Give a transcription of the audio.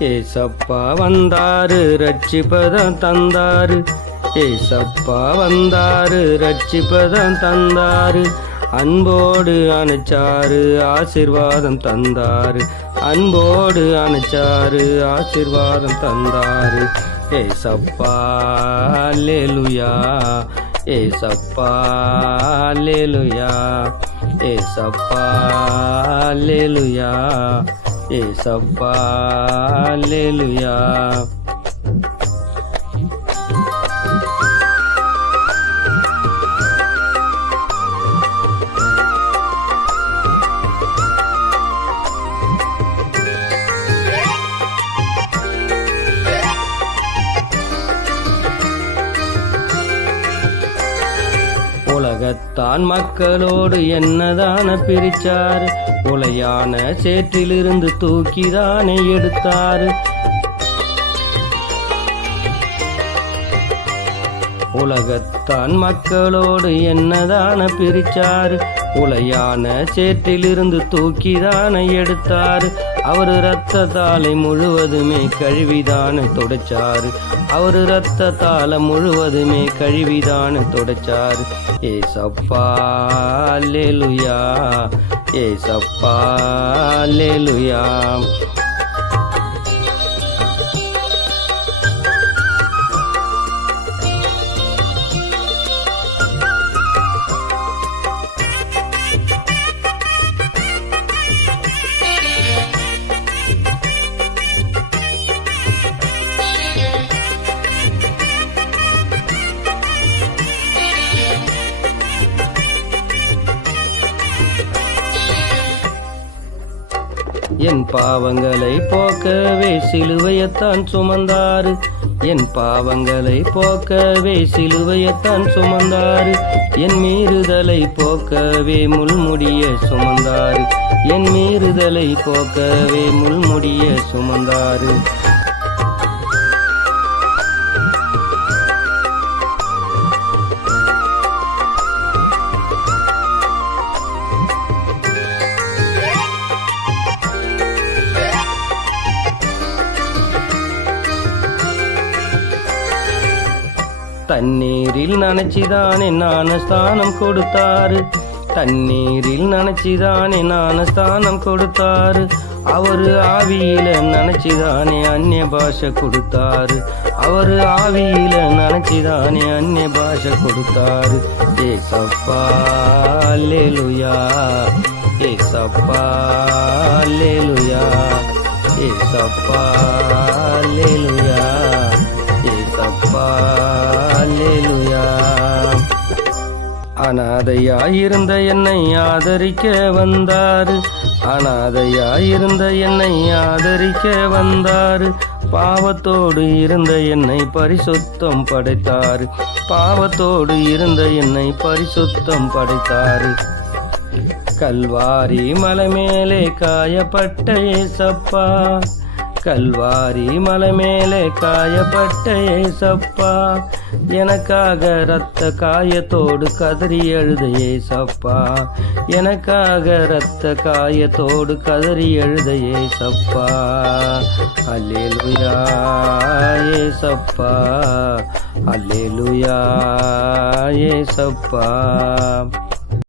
ஏசப்பா வந்தாரு ரட்சிப்பதம் தந்தாரு. ஏசப்பா வந்தாரு ரட்சிப்பதம் தந்தாரு. அன்போடு அணைச்சாரு ஆசீர்வாதம் தந்தாரு. அன்போடு அணைச்சாரு ஆசீர்வாதம் தந்தாரு. ஏசப்பா அல்லேலூயா. ஏசப்பா அல்லேலூயா. ஏசப்பா அல்லேலூயா. ஏசப்பா அல்லேலூயா. உலகத்தான் மக்களோடு என்னதான பிரிச்சாரு. உலையான சேற்றிலிருந்து தூக்கிதானே எடுத்தாரு. உலகத்தான் மக்களோடு என்னதான பிரிச்சாரு. உலையான சேற்றிலிருந்து தூக்கிதானே எடுத்தாரு. அவரு இரத்தத்தாலை முழுவதுமே கழுவிதான துடைச்சாரு. அவரு இரத்தத்தால முழுவதுமே கழுவிதான துடைச்சாரு. ஏசப்பா அல்லேலூயா. ஏசப்பா அல்லேலூயா. என் பாவங்களை போக்கவே சிலுவையத்தான் சுமந்தாரு. என் பாவங்களை போக்கவே சிலுவையத்தான் சுமந்தாரு. என் மீறுதலை போக்கவே முள்முடிய சுமந்தாரு. என் மீறுதலை போக்கவே முள்முடிய சுமந்தாரு. தண்ணீரில் நனைச்சிதானே ஞானஸ்தானம் கொடுத்தாரு. தண்ணீரில் நனைச்சிதானே ஞானஸ்தானம் கொடுத்தாரு. அவரு ஆவியில நனைச்சிதானே அந்நிய பாஷை கொடுத்தாரு. அவரு ஆவியில நனைச்சிதானே அந்நிய பாஷை கொடுத்தாரு. ஏசப்பா அல்லேலூயா. ஏசப்பா அல்லேலூயா. ஏசப்பா அல்லேலூயா. ஏசப்பா அல்லேலூயா. அனாதையாயிருந்த என்னை ஆதரிக்க வந்தாரு. அனாதையாயிருந்த என்னை ஆதரிக்க வந்தாரு. பாவத்தோடு இருந்த என்னை பரிசுத்தம் படைத்தாரு. பாவத்தோடு இருந்த என்னை பரிசுத்தம் படைத்தாரு. கல்வாரி மலை மேலே காயப்பட்ட ஏசப்பா. கல்வாரி மலை மேலே காயப்பட்ட ஏசப்பா. எனக்காக இரத்த காயத்தோடு கதறி எழுத ஏசப்பா. எனக்காக இரத்த காயத்தோடு கதறி எழுத ஏசப்பா. அல்லேலூயா ஏசப்பா. அல்லேலூயா ஏசப்பா.